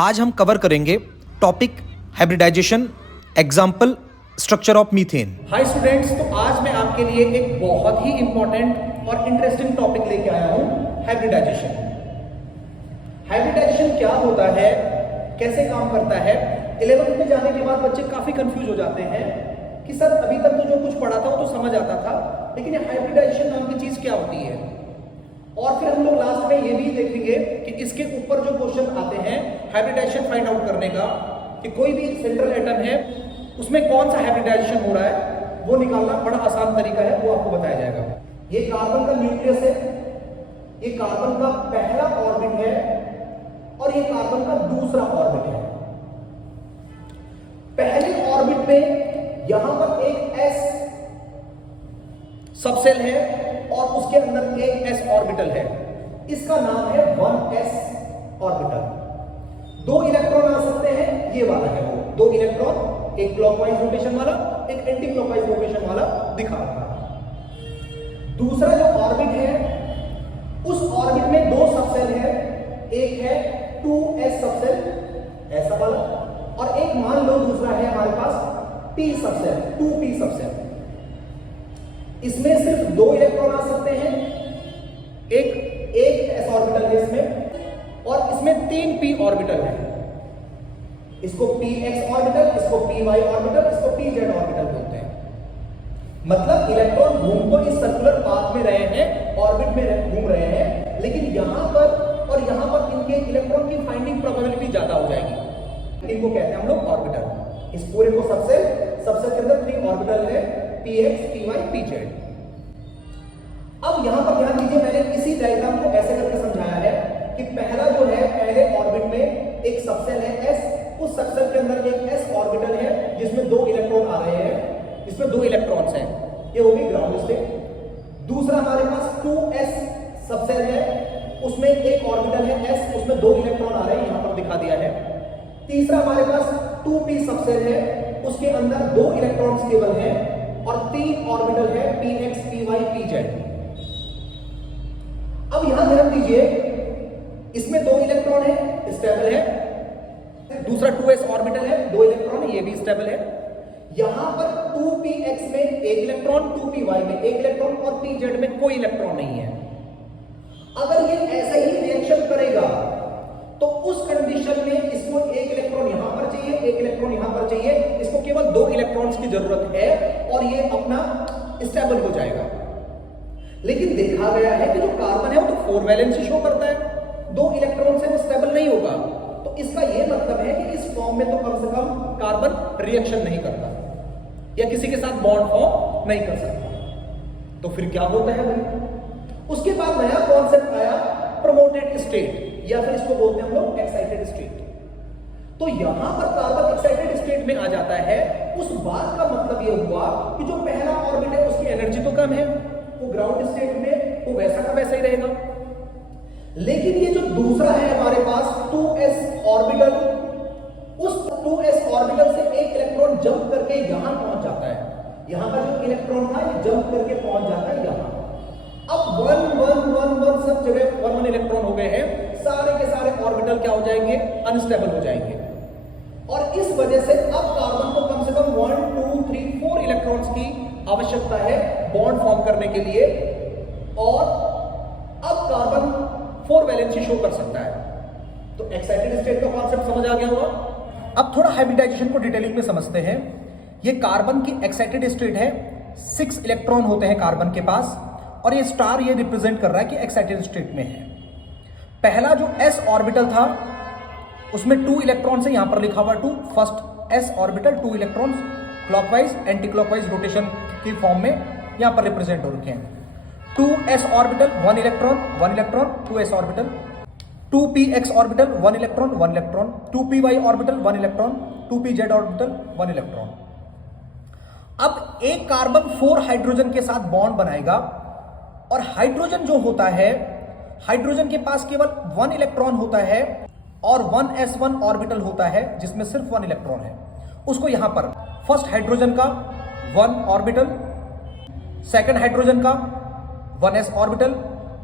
आज हम कवर करेंगे topic hybridisation, example structure of methane. Hi students, तो आज मैं आपके लिए एक बहुत ही इंपॉर्टेंट और इंटरेस्टिंग टॉपिक लेके आया हूं, हाइब्रिडाइजेशन। हाइब्रिडाइजेशन क्या होता है, कैसे काम करता है। 11th में जाने के बाद बच्चे काफी कंफ्यूज हो जाते हैं कि सर अभी तक तो जो कुछ पढ़ा था वो तो समझ आता था, लेकिन ये हाइब्रिडाइजेशन नाम की चीज क्या होती है। और फिर हम लोग लास्ट में ये भी देखेंगे कि इसके ऊपर जो क्वेश्चन आते हैं हाइब्रिडाइजेशन फाइंड आउट करने का, कि कोई भी सेंट्रल एटम है उसमें कौन सा हाइब्रिडाइजेशन हो रहा है, वो निकालना बड़ा आसान तरीका है, वो आपको बताया जाएगा। ये कार्बन का न्यूक्लियस है, ये कार्बन का पहला ऑर्बिट है और ये कार्बन का दूसरा ऑर्बिट है। पहले ऑर्बिट में यहां पर एक s सबसेल है और उसके अंदर एक s ऑर्बिटल है, इसका नाम है 1s ऑर्बिटल। 2 इलेक्ट्रॉन आ सकते हैं, ये वाला है वो 2 इलेक्ट्रॉन, एक क्लॉकवाइज रोटेशन वाला, एक एंटी क्लॉकवाइज रोटेशन वाला दिखा रखा है। दूसरा जो ऑर्बिट है, उस ऑर्बिट में 2 सबसेल है, एक है 2s सबसेल ऐसा वाला, और एक मान लो दूसरा है हमारे पास p सबसेल, 2p सबसेल। इसमें सिर्फ 2 इलेक्ट्रॉन आ सकते हैं, एक s ऑर्बिटल है इसमें, और इसमें 3 p ऑर्बिटल है। इसको px ऑर्बिटल, इसको py ऑर्बिटल, इसको pz ऑर्बिटल बोलते हैं। मतलब इलेक्ट्रॉन घूम तो इस सर्कुलर पाथ में रहे हैं, ऑर्बिट में घूम रहे हैं, लेकिन यहां पर और यहां पर इनके इलेक्ट्रॉन की फाइंडिंग प्रोबेबिलिटी ज्यादा हो जाएगी। इनको कहते हैं हम लोग ऑर्बिटल। इस पूरे को सबसेल के अंदर 3 ऑर्बिटल है, px, py, pz। अब यहां पर ध्यान दीजिए, मैंने इसी डायग्राम को ऐसे करके समझाया है कि पहला जो है, पहले ऑर्बिट में एक सबसेल है s, उस सबसेल के अंदर एक s ऑर्बिटल है जिसमें 2 इलेक्ट्रॉन आ रहे हैं, इसमें 2 इलेक्ट्रॉन्स हैं, ये होगी ग्राउंड स्टेट। दूसरा हमारे पास 2s सबसेल है, उसमें एक ऑर्बिटल है s, उसमें 2 इलेक्ट्रॉन आ रहे हैं, यहां पर दिखा दिया है। तीसरा हमारे पास 2p सबसेल है, उसके अंदर 2 इलेक्ट्रॉन्स केवल हैं और 3 ऑर्बिटल है, px, py, pz। अब यहां ध्यान दीजिए, इसमें 2 इलेक्ट्रॉन है, स्टेबल है। दूसरा 2s ऑर्बिटल है, 2 इलेक्ट्रॉन है, ये भी स्टेबल है। यहां पर 2px में 1 इलेक्ट्रॉन, 2py में 1 इलेक्ट्रॉन और pz में कोई इलेक्ट्रॉन नहीं है। अगर ये ऐसा ही रिएक्शन करेगा तो उस कंडीशन में इसको 1 इलेक्ट्रॉन यहां पर चाहिए, 1 इलेक्ट्रॉन यहां पर चाहिए, इसको केवल 2 इलेक्ट्रॉन्स की जरूरत है और ये अपना स्टेबल हो जाएगा। लेकिन देखा गया है कि जो कार्बन है वो तो 4 वैलेंसी शो करता है, 2 इलेक्ट्रॉन से वो स्टेबल नहीं होगा। तो इसका यह मतलब है कि इस फॉर्म में तो कम से कम कार्बन रिएक्शन नहीं करता या किसी के साथ बॉन्ड फॉर्म नहीं कर सकता। तो फिर क्या होता है भाई? उसके बाद नया कॉन्सेप्ट आया, प्रोमोटेड स्टेट, या फिर इसको बोलते हैं हम लोग एक्साइटेड स्टेट। तो यहां पर कार्बन एक्साइटेड स्टेट में आ जाता है। उस बात का मतलब यह हुआ कि जो पहला ऑर्बिट है उसकी एनर्जी तो कम है, वो ग्राउंड स्टेट में वो वैसा का वैसा ही रहेगा। लेकिन ये जो दूसरा है हमारे पास 2s ऑर्बिटल, उस 2s ऑर्बिटल से एक इलेक्ट्रॉन जंप करके यहां पहुंच जाता है। यहां का जो इलेक्ट्रॉन था ये जंप करके पहुंच जाता है यहां। अब 1 1 1 1 सब जगह 1 1 इलेक्ट्रॉन हो गए हैं, सारे के सारे ऑर्बिटल क्या हो जाएंगे? अनस्टेबल हो जाएंगे। और इस वजह से अब कार्बन को कम से कम 1 2 3 4 इलेक्ट्रॉन्स की आवश्यकता है बॉन्ड फॉर्म करने के लिए, और अब कार्बन 4 वैलेंसी शो कर सकता है। तो एक्साइटेड स्टेट का कॉन्सेप्ट समझ आ गया होगा। अब थोड़ा हाइब्रिडाइजेशन को डिटेलिंग में समझते हैं। ये कार्बन की एक्साइटेड स्टेट है, 6 इलेक्ट्रॉन होते हैं कार्बन के पास, और ये स्टार ये रिप्रेजेंट कर रहा है कि एक्साइटेड स्टेट में है। पहला जो s ऑर्बिटल था उसमें 2 इलेक्ट्रॉन से यहां पर लिखा हुआ 2, first s orbital 2 electron clockwise anti clockwise rotation की फॉर्म में यहां पर रिप्रेजेंट हो रखे हैं। 2s orbital 1 electron 2s orbital, 2px orbital 1 electron 1 electron, 2py orbital 1 electron, 2pz orbital 1 electron. अब एक कार्बन 4 हाइड्रोजन के साथ बॉन्ड बनाएगा, और हाइड्रोजन जो होता है, हाइड्रोजन के पास केवल 1 इलेक्ट्रॉन होता है और 1s1 ऑर्बिटल होता है जिसमें सिर्फ 1 इलेक्ट्रॉन है। उसको यहां पर फर्स्ट हाइड्रोजन का 1 ऑर्बिटल, सेकंड हाइड्रोजन का 1s ऑर्बिटल,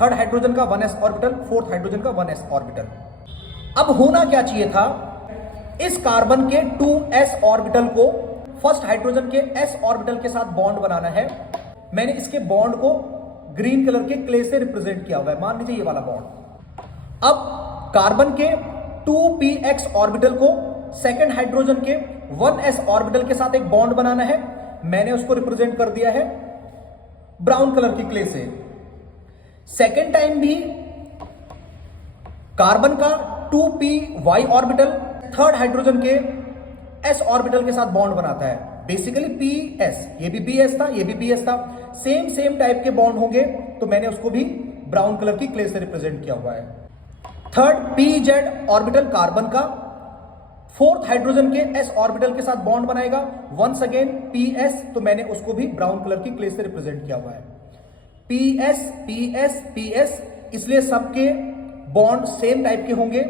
थर्ड हाइड्रोजन का 1s ऑर्बिटल, फोर्थ हाइड्रोजन का 1s ऑर्बिटल। अब होना क्या चाहिए था, इस कार्बन के 2s ऑर्बिटल को फर्स्ट हाइड्रोजन के s ऑर्बिटल के साथ बॉन्ड बनाना है। मैंने इसके बॉन्ड को ग्रीन कलर के क्ले से रिप्रेजेंट किया हुआ है, मान लीजिए ये वाला बॉन्ड। अब कार्बन के 2px ऑर्बिटल को सेकंड हाइड्रोजन के 1s ऑर्बिटल के साथ एक बॉन्ड बनाना है। मैंने उसको रिप्रेजेंट कर दिया है ब्राउन कलर की क्ले से। सेकेंड टाइम भी कार्बन का 2py ऑर्बिटल थर्ड हाइड्रोजन के s ऑर्बिटल के साथ बॉन्ड बनाता है। बेसिकली ps, ये भी ps था, ये भी ps था, सेम टाइप के बॉन्ड होंगे, तो मैंने उसको भी ब्राउन कलर की क्ले से रिप्रेजेंट किया हुआ है। थर्ड pz ऑर्बिटल कार्बन का फोर्थ हाइड्रोजन के s ऑर्बिटल के साथ बॉन्ड बनाएगा, वंस अगेन ps, तो मैंने उसको भी ब्राउन कलर की क्ले से रिप्रेजेंट किया हुआ है। ps ps ps, इसलिए सबके बॉन्ड सेम टाइप के होंगे।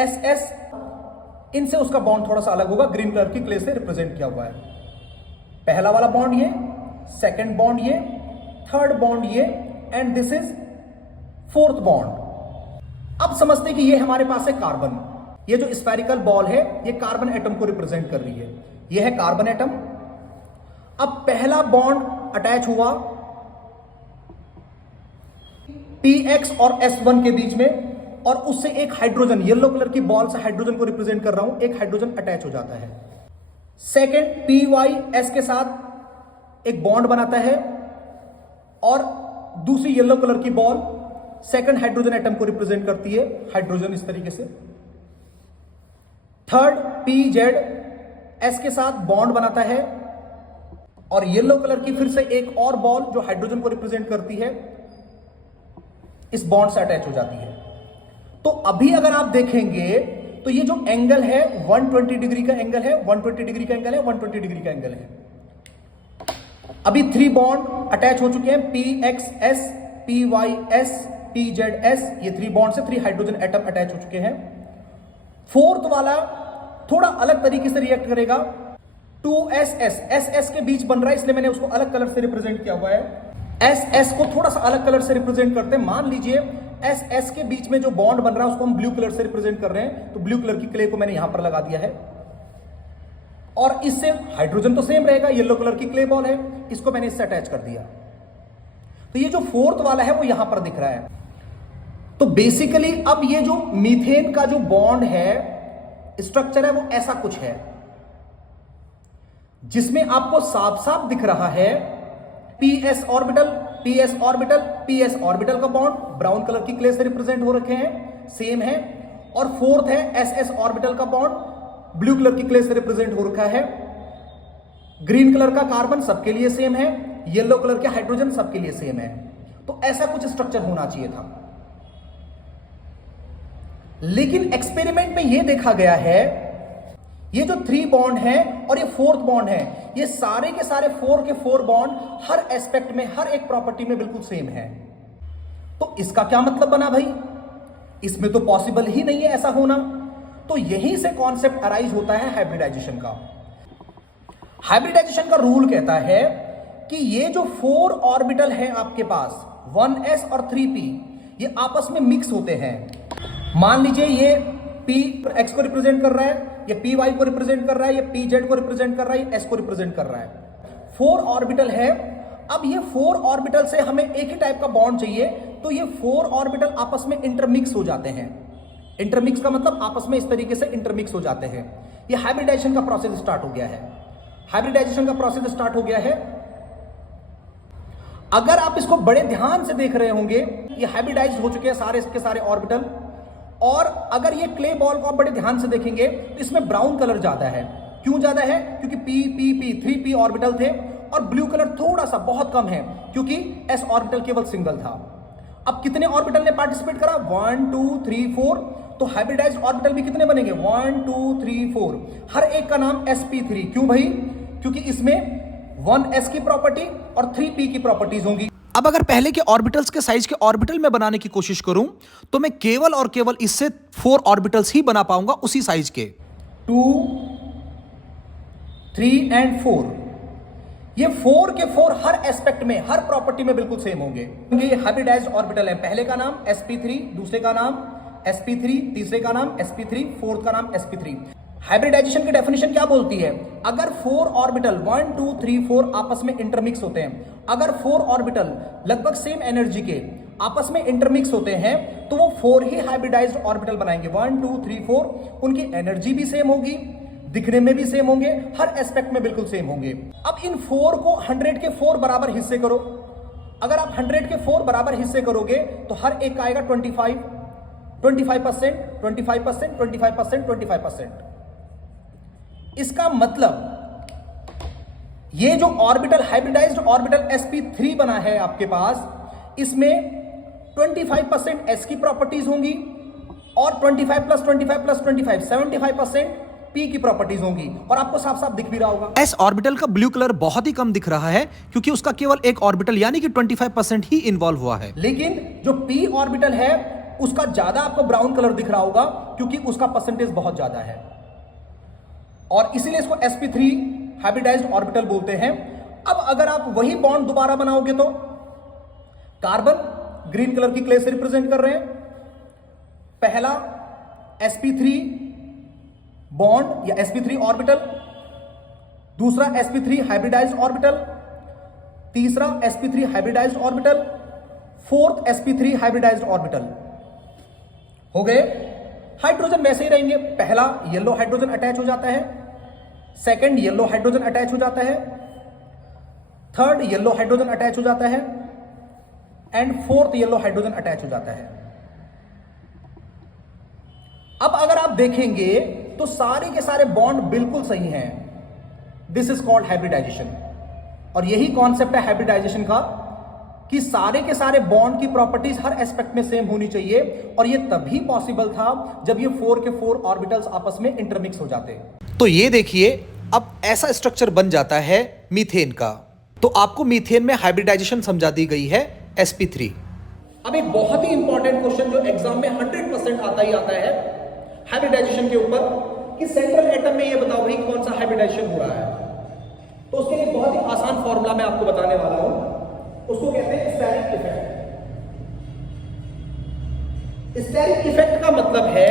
ss, इनसे उसका बॉन्ड थोड़ा सा अलग होगा, ग्रीन कलर की क्ले से रिप्रेजेंट किया हुआ है। पहला वाला बॉन्ड ये, सेकंड बॉन्ड ये, थर्ड बॉन्ड ये, and this is fourth bond. अब समझते कि ये हमारे पास है कार्बन। ये जो स्फेरिकल बॉल है ये कार्बन एटम को रिप्रेजेंट कर रही है। ये है कार्बन एटम। अब पहला बॉन्ड अटैच हुआ px और s1 के बीच में, और उससे एक हाइड्रोजन, येलो कलर की बॉल से हाइड्रोजन को रिप्रेजेंट कर रहा हूं, एक हाइड्रोजन अटैच हो जाता है। सेकेंड py s के साथ एक बॉन्ड बनाता है, और दूसरी येलो कलर की बॉल सेकेंड हाइड्रोजन एटम को रिप्रेजेंट करती है, हाइड्रोजन इस तरीके से। थर्ड pz s के साथ बॉन्ड बनाता है, और येलो कलर की फिर से एक और बॉल जो हाइड्रोजन को रिप्रेजेंट करती है, इस बॉन्ड से अटैच हो जाती है। तो अभी अगर आप देखेंगे तो ये जो एंगल है 120 डिग्री का एंगल है, 120 डिग्री का एंगल है, 120 डिग्री का एंगल है। अभी 3 बॉन्ड अटैच हो चुके हैं, pxs, pys, pzs, ये 3 बॉन्ड से 3 हाइड्रोजन एटम अटैच हो चुके हैं। फोर्थ वाला थोड़ा अलग तरीके से रिएक्ट करेगा, 2ss, ss के बीच बन रहा है, इसलिए मैंने उसको अलग कलर से रिप्रेजेंट किया हुआ है। ss को थोड़ा सा अलग कलर से रिप्रेजेंट करते हैं। मान लीजिए ss के बीच में जो बॉन्ड बन रहा है उसको हम ब्लू कलर से रिप्रेजेंट कर रहे हैं, तो ब्लू कलर की क्ले को मैंने यहां पर लगा दिया है, और इससे हाइड्रोजन तो सेम रहेगा, येलो कलर की क्ले बॉल है, इसको मैंने इससे अटैच कर दिया। तो ये जो फोर्थ वाला है वो यहां पर दिख रहा है। तो बेसिकली अब ये जो मीथेन का जो बॉन्ड है, स्ट्रक्चर है, वो ऐसा कुछ है, जिसमें आपको साफ साफ दिख रहा है ps orbital, ps orbital, ps orbital का बॉन्ड ब्राउन कलर की क्ले से रिप्रेजेंट हो रखे हैं, सेम है। और फोर्थ है ss ऑर्बिटल का बॉन्ड ब्लू कलर की क्ले से रिप्रेजेंट हो रखा है। ग्रीन कलर का कार्बन सबके लिए सेम है, येलो कलर के हाइड्रोजन सबके लिए सेम है। तो ऐसा कुछ स्ट्रक्चर होना चाहिए था, लेकिन एक्सपेरिमेंट में यह देखा गया है ये जो 3 बॉन्ड है और ये फोर्थ बॉन्ड है, ये सारे के सारे 4 के 4 बॉन्ड हर एस्पेक्ट में, हर एक प्रॉपर्टी में बिल्कुल सेम है। तो इसका क्या मतलब बना भाई, इसमें तो पॉसिबल ही नहीं है ऐसा होना। तो यहीं से कॉन्सेप्ट अराइज होता है हाइब्रिडाइजेशन का। हाइब्रिडाइजेशन का रूल कहता है कि ये जो 4 ऑर्बिटल है आपके पास 1s और 3p, ये आपस में मिक्स होते हैं। मान लीजिए ये px को रिप्रेजेंट कर रहा है, ये py को रिप्रेजेंट कर रहा है, ये pz को रिप्रेजेंट कर रहा है, ये s को रिप्रेजेंट कर रहा है। 4 ऑर्बिटल है। अब ये 4 ऑर्बिटल से हमें एक ही टाइप का बॉन्ड चाहिए, तो ये 4 ऑर्बिटल आपस में इंटरमिक्स हो जाते हैं। इंटरमिक्स का मतलब आपस में इस तरीके से इंटरमिक्स हो जाते हैं। ये हाइब्रिडाइजेशन का प्रोसेस स्टार्ट हो गया है। हाइब्रिडाइजेशन का प्रोसेस स्टार्ट हो गया है। अगर आप इसको बड़े ध्यान से देख रहे होंगे, ये हाइब्रिडाइज हो चुके हैं सारे इसके सारे ऑर्बिटल। और अगर ये क्ले बॉल को आप बड़े ध्यान से देखेंगे तो इसमें ब्राउन कलर ज्यादा है। क्यों ज्यादा है? क्योंकि p 3p ऑर्बिटल थे, और ब्लू कलर थोड़ा सा बहुत कम है क्योंकि s ऑर्बिटल केवल सिंगल था। अब कितने ऑर्बिटल ने पार्टिसिपेट करा? 1 2 3 4। तो हाइब्रिडाइज्ड ऑर्बिटल भी कितने बनेंगे? 1 2 3 4। हर एक का नाम sp3। क्यों भाई? क्योंकि इसमें 1s की प्रॉपर्टी और 3p की प्रॉपर्टीज होंगी। अब अगर पहले के ऑर्बिटल्स के साइज के ऑर्बिटल में बनाने की कोशिश करूं तो मैं केवल और केवल इससे 4 ऑर्बिटल्स ही बना पाऊंगा उसी साइज के। 2 3 एंड 4। ये 4 के 4 हर एस्पेक्ट में, हर प्रॉपर्टी में बिल्कुल सेम होंगे। ये हाइब्रिडाइज्ड ऑर्बिटल है। पहले का नाम sp3, दूसरे का नाम sp3, तीसरे का नाम sp3, फोर्थ का नाम sp3। हाइब्रिडाइजेशन की डेफिनेशन क्या बोलती है? अगर 4 ऑर्बिटल 1 2 3 4 आपस में इंटरमिक्स होते हैं, अगर 4 ऑर्बिटल लगभग सेम एनर्जी के आपस में इंटरमिक्स होते हैं तो वो 4 ही हाइब्रिडाइज्ड ऑर्बिटल बनाएंगे। 1 2 3 4 उनकी एनर्जी भी सेम होगी, दिखने में भी सेम होंगे, हर एस्पेक्ट में बिल्कुल सेम होंगे। अब इन 4 को 100 के 4 बराबर हिस्से करो। अगर आप 100 के 4 बराबर हिस्से करोगे तो हर एक का आएगा 25%, 25%, 25%, 25%, 25%। इसका मतलब ये जो ऑर्बिटल हाइब्रिडाइज्ड ऑर्बिटल sp3 बना है आपके पास, इसमें 25% s की प्रॉपर्टीज होंगी और 25 प्लस 25 प्लस 25 75% p की प्रॉपर्टीज होंगी, और आपको साफ साफ दिख भी रहा होगा। s ऑर्बिटल का ब्लू कलर बहुत ही कम दिख रहा है क्योंकि उसका केवल एक ऑर्बिटल यानी कि 25% ही इन्वॉल्व हुआ है। लेकिन जो p ऑर्बिटल है उसका ज्यादा आपको ब्राउन कलर दिख रहा होगा क्योंकि उसका परसेंटेज बहुत ज्यादा है, और इसीलिए इसको sp3 हाइब्रिडाइज्ड ऑर्बिटल बोलते हैं। अब अगर आप वही बॉन्ड दोबारा बनाओगे तो कार्बन ग्रीन कलर की क्ले से रिप्रेजेंट कर रहे हैं, पहला sp3 बॉन्ड या sp3 ऑर्बिटल, दूसरा sp3 हाइब्रिडाइज्ड ऑर्बिटल, तीसरा sp3 hybridised orbital, fourth sp3 hybridised orbital. हो गए। हाइड्रोजन वैसे ही रहेंगे, पहला येलो हाइड्रोजन अटैच हो जाता है, सेकंड येलो हाइड्रोजन अटैच हो जाता है, थर्ड येलो हाइड्रोजन अटैच हो जाता है, and fourth yellow hydrogen attach हो जाता है। अब अगर आप देखेंगे तो सारे के सारे बॉन्ड बिल्कुल सही हैं। दिस इज कॉल्ड हाइब्रिडाइजेशन, और यही कॉन्सेप्ट है हाइब्रिडाइजेशन का कि सारे के सारे बॉन्ड की प्रॉपर्टीज हर एस्पेक्ट में सेम होनी चाहिए, और ये तभी पॉसिबल था जब ये 4 के 4 ऑर्बिटल्स आपस में इंटरमिक्स हो जाते। तो ये देखिए, अब ऐसा स्ट्रक्चर बन जाता है मीथेन का। तो आपको मीथेन में हाइब्रिडाइजेशन समझा दी गई है sp3। अब एक बहुत ही इंपॉर्टेंट क्वेश्चन जो एग्जाम में 100% आता ही आता है हाइब्रिडाइजेशन के ऊपर, कि सेंट्रल एटम में ये बताओ भाई कौन सा हाइब्रिडाइजेशन हो रहा है। तो उसके लिए बहुत ही आसान फॉर्मूला मैं आपको बताने वाला हूं, उसको कहते हैं स्टेरिक इफेक्ट। स्टेरिक इफेक्ट का मतलब है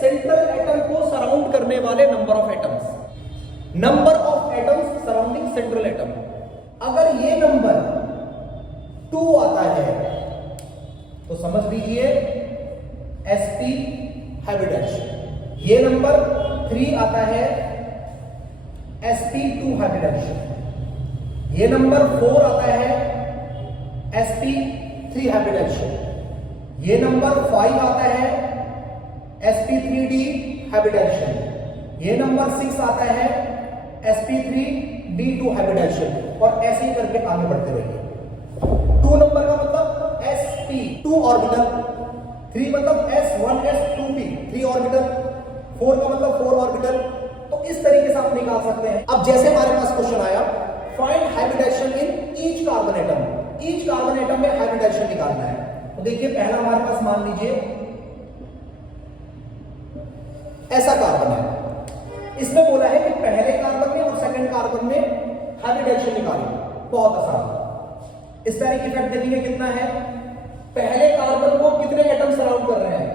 सेंट्रल एटम को सराउंड करने वाले number of atoms, number of atoms surrounding central atom. अगर ये नंबर 2 आता है तो समझ लीजिए sp हाइब्रिडाइजेशन। ये नंबर 3 आता है sp2 हाइब्रिडाइजेशन। ये नंबर 4 आता है sp3 हाइब्रिडाइजेशन। ये नंबर 5 आता है sp3d हाइब्रिडाइजेशन। ये नंबर 6 आता है sp3d2 हाइब्रिडाइजेशन, और ऐसे ही करके आगे बढ़ते रहिए। 2 नंबर का मतलब sp2 ऑर्बिटल, 3 मतलब s1s2p 3 ऑर्बिटल, 4 का मतलब 4 ऑर्बिटल। तो इस तरीके से आप निकाल सकते हैं। अब जैसे हमारे पास क्वेश्चन आया find hybridisation in each carbon atom, each carbon atom में हाइब्रिडाइजेशन निकालना है। तो देखिए पहला हमारे पास मान लीजिए ऐसा कार्बन है, इसमें बोला है कि पहले कार्बन में और सेकंड कार्बन में हाइब्रिडाइजेशन निकालिए। बहुत आसान। स्टेरिक इफेक्ट देखिए कितना है, पहले कार्बन को कितने एटम सराउंड कर रहे हैं?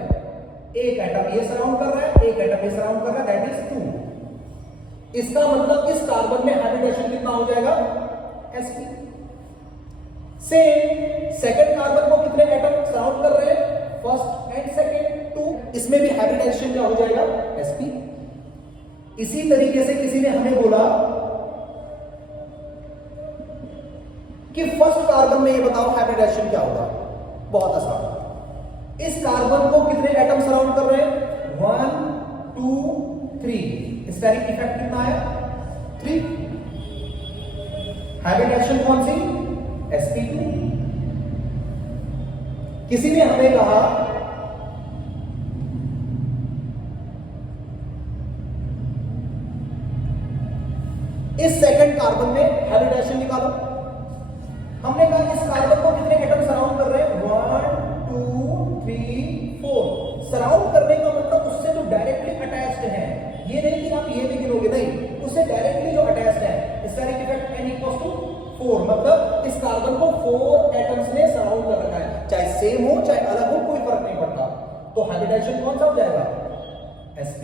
एक एटम ये सराउंड कर रहा है, एक एटम ये सराउंड कर रहा है, दैट इज 2। इसका मतलब इस कार्बन में हाइब्रिडाइजेशन कितना हो जाएगा? sp। सेम सेकंड कार्बन को कितने एटम सराउंड कर रहे हैं? फर्स्ट एंड सेकंड 2, इसमें भी हाइब्रिडाइजेशन क्या हो जाएगा? sp। इसी तरीके से किसी ने हमें बोला कि फर्स्ट कार्बन में ये बताओ हाइब्रिडाइजेशन क्या होगा? बहुत आसान। इस कार्बन को कितने एटम सराउंड कर रहे हैं? 1 2 3। स्टेरिक इफेक्ट कितना है? 3। हाइब्रिडाइजेशन कौन सी? sp2। किसी ने हमें कहा इस सेकंड कार्बन में हाइब्रिडाइजेशन निकालो। हमने कहा इस कार्बन को कितने एटम सराउंड कर रहे हैं? 1 2 3 4। सराउंड करने का मतलब उससे जो डायरेक्टली अटैच्ड है, ये नहीं कि आप ये भी गिनोगे, नहीं, उससे डायरेक्टली जो अटैच्ड है। Steric effect n equals to 4, मतलब इस कार्बन को 4 एटम्स ने सराउंड कर रखा है, चाहे सेम हो चाहे अलग हो कोई फर्क नहीं पड़ता। तो हाइब्रिडाइजेशन कौन सा हो जाएगा? sp